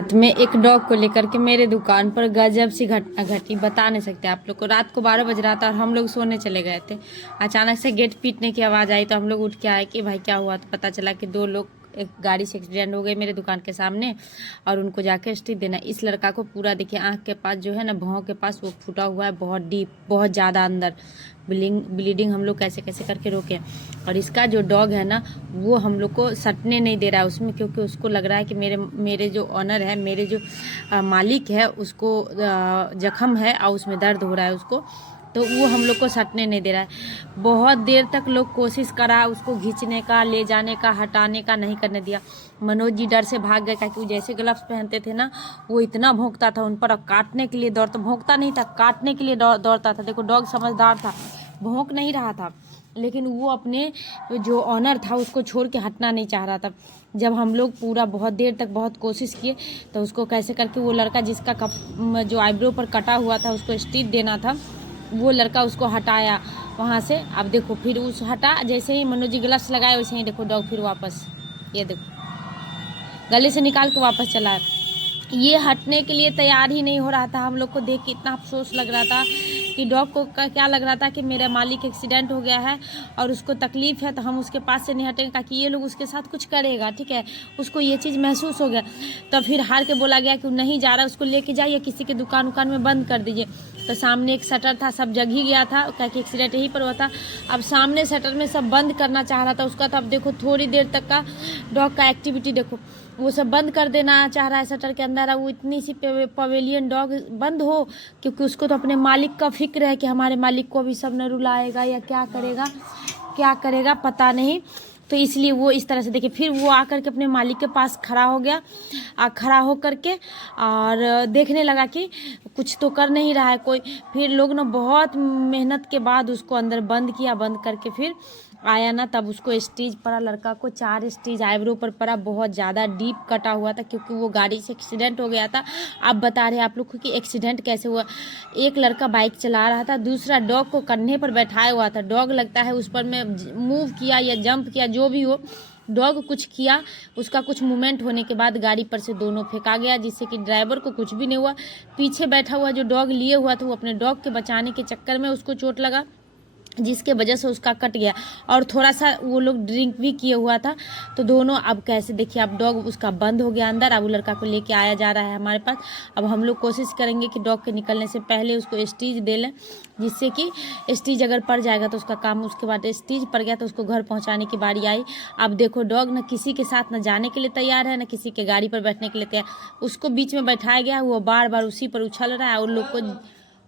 रात में एक डॉग को लेकर के मेरे दुकान पर गजब सी घटना घटी, बता नहीं सकते आप लोग को। रात को 12 बज रहा था और हम लोग सोने चले गए थे। अचानक से गेट पीटने की आवाज़ आई तो हम लोग उठ के आए कि भाई क्या हुआ। तो पता चला कि दो लोग एक गाड़ी से एक्सीडेंट हो गए मेरे दुकान के सामने और उनको जाके स्टिच देना। इस लड़का को पूरा देखिए आँख के पास जो है ना, भौं के पास वो फूटा हुआ है, बहुत डीप, बहुत ज़्यादा अंदर ब्लीडिंग हम लोग कैसे कैसे करके रोके। और इसका जो डॉग है ना, वो हम लोग को सटने नहीं दे रहा है उसमें, क्योंकि उसको लग रहा है कि मेरे जो ऑनर है, मेरे जो मालिक है, उसको जख्म है और उसमें दर्द हो रहा है उसको, तो वो हम लोग को सटने नहीं दे रहा है। बहुत देर तक लोग कोशिश करा उसको खींचने का, ले जाने का, हटाने का, नहीं करने दिया। मनोज जी डर से भाग गए, क्योंकि वो जैसे ग्लव्स पहनते थे ना, वो इतना भौंकता था उन पर। अब काटने के लिए दौड़ता, भौंकता नहीं था, काटने के लिए दौड़ता था। देखो डॉग समझदार था, भौंक नहीं रहा था, लेकिन वो अपने जो ऑनर था उसको छोड़ के हटना नहीं चाह रहा था। जब हम लोग पूरा बहुत देर तक बहुत कोशिश किए तो उसको कैसे करके, वो लड़का जिसका जो आईब्रो पर कटा हुआ था उसको स्टिच देना था, वो लड़का उसको हटाया वहाँ से। अब देखो फिर उस हटा, जैसे ही मनोज जी ग्लव्स लगाए वैसे ही देखो डॉग फिर वापस, ये देखो गले से निकाल के वापस चला है। ये हटने के लिए तैयार ही नहीं हो रहा था। हम लोग को देख के इतना अफसोस लग रहा था कि डॉग को क्या लग रहा था कि मेरा मालिक एक्सीडेंट हो गया है और उसको तकलीफ़ है, तो हम उसके पास से नहीं हटेंगे ताकि ये लोग उसके साथ कुछ करेगा, ठीक है। उसको ये चीज़ महसूस हो गया, तो फिर हार के बोला गया कि नहीं जा रहा, उसको लेके जाइए किसी के दुकान में बंद कर दीजिए। तो सामने एक शटर था, सब जग ही गया था, क्या कि एक्सीडेंट यहीं पर हुआ था। अब सामने शटर में सब बंद करना चाह रहा था उसका, तो अब देखो थोड़ी देर तक का डॉग का एक्टिविटी देखो, वो सब बंद कर देना चाह रहा है शटर के अंदर। वो इतनी सी पवेलियन डॉग बंद हो, क्योंकि उसको तो अपने मालिक का फिक्र है कि हमारे मालिक को भी सब न रुलाएगा या क्या करेगा पता नहीं। तो इसलिए वो इस तरह से देखिए, फिर वो आकर के अपने मालिक के पास खड़ा हो गया, खड़ा हो करके और देखने लगा कि कुछ तो कर नहीं रहा है कोई। फिर लोग ना बहुत मेहनत के बाद उसको अंदर बंद किया, बंद करके फिर आया ना, तब उसको स्टिच पड़ा, लड़का को 4 स्टिच आईब्रो पर पड़ा, बहुत ज़्यादा डीप कटा हुआ था, क्योंकि वो गाड़ी से एक्सीडेंट हो गया था। अब बता रहे हैं आप लोग को कि एक्सीडेंट कैसे हुआ। एक लड़का बाइक चला रहा था, दूसरा डॉग को कंधे पर बैठाया हुआ था। डॉग लगता है उस पर में मूव किया या जंप किया, जो भी हो, डॉग कुछ किया, उसका कुछ मूवमेंट होने के बाद गाड़ी पर से दोनों फेंका गया, जिससे कि ड्राइवर को कुछ भी नहीं हुआ। पीछे बैठा हुआ जो डॉग लिए हुआ था, वो अपने डॉग के बचाने के चक्कर में उसको चोट लगा, जिसके वजह से उसका कट गया। और थोड़ा सा वो लोग ड्रिंक भी किए हुआ था, तो दोनों अब कैसे देखिए, अब डॉग उसका बंद हो गया अंदर। अब वो लड़का को लेके आया जा रहा है हमारे पास। अब हम लोग कोशिश करेंगे कि डॉग के निकलने से पहले उसको स्टिच दे लें, जिससे कि स्टिच अगर पड़ जाएगा तो उसका काम, उसके बाद स्टिच पड़ गया तो उसको घर पहुँचाने की बारी आई। अब देखो डॉग न किसी के साथ न जाने के लिए तैयार है, न किसी के गाड़ी पर बैठने के लिए तैयार। उसको बीच में बैठाया गया, वो बार बार उसी पर उछल रहा है और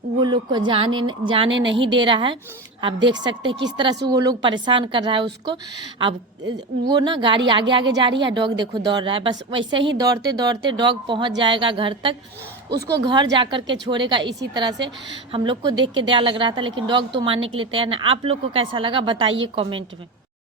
वो लोग को जाने नहीं दे रहा है। आप देख सकते हैं किस तरह से वो लोग परेशान कर रहा है उसको। अब वो ना गाड़ी आगे आगे जा रही है, डॉग देखो दौड़ रहा है। बस वैसे ही दौड़ते दौड़ते डॉग पहुंच जाएगा घर तक, उसको घर जा कर के छोड़ेगा। इसी तरह से हम लोग को देख के दया लग रहा था, लेकिन डॉग तो मानने के लिए तैयार नहीं। आप लोग को कैसा लगा बताइए कमेंट में।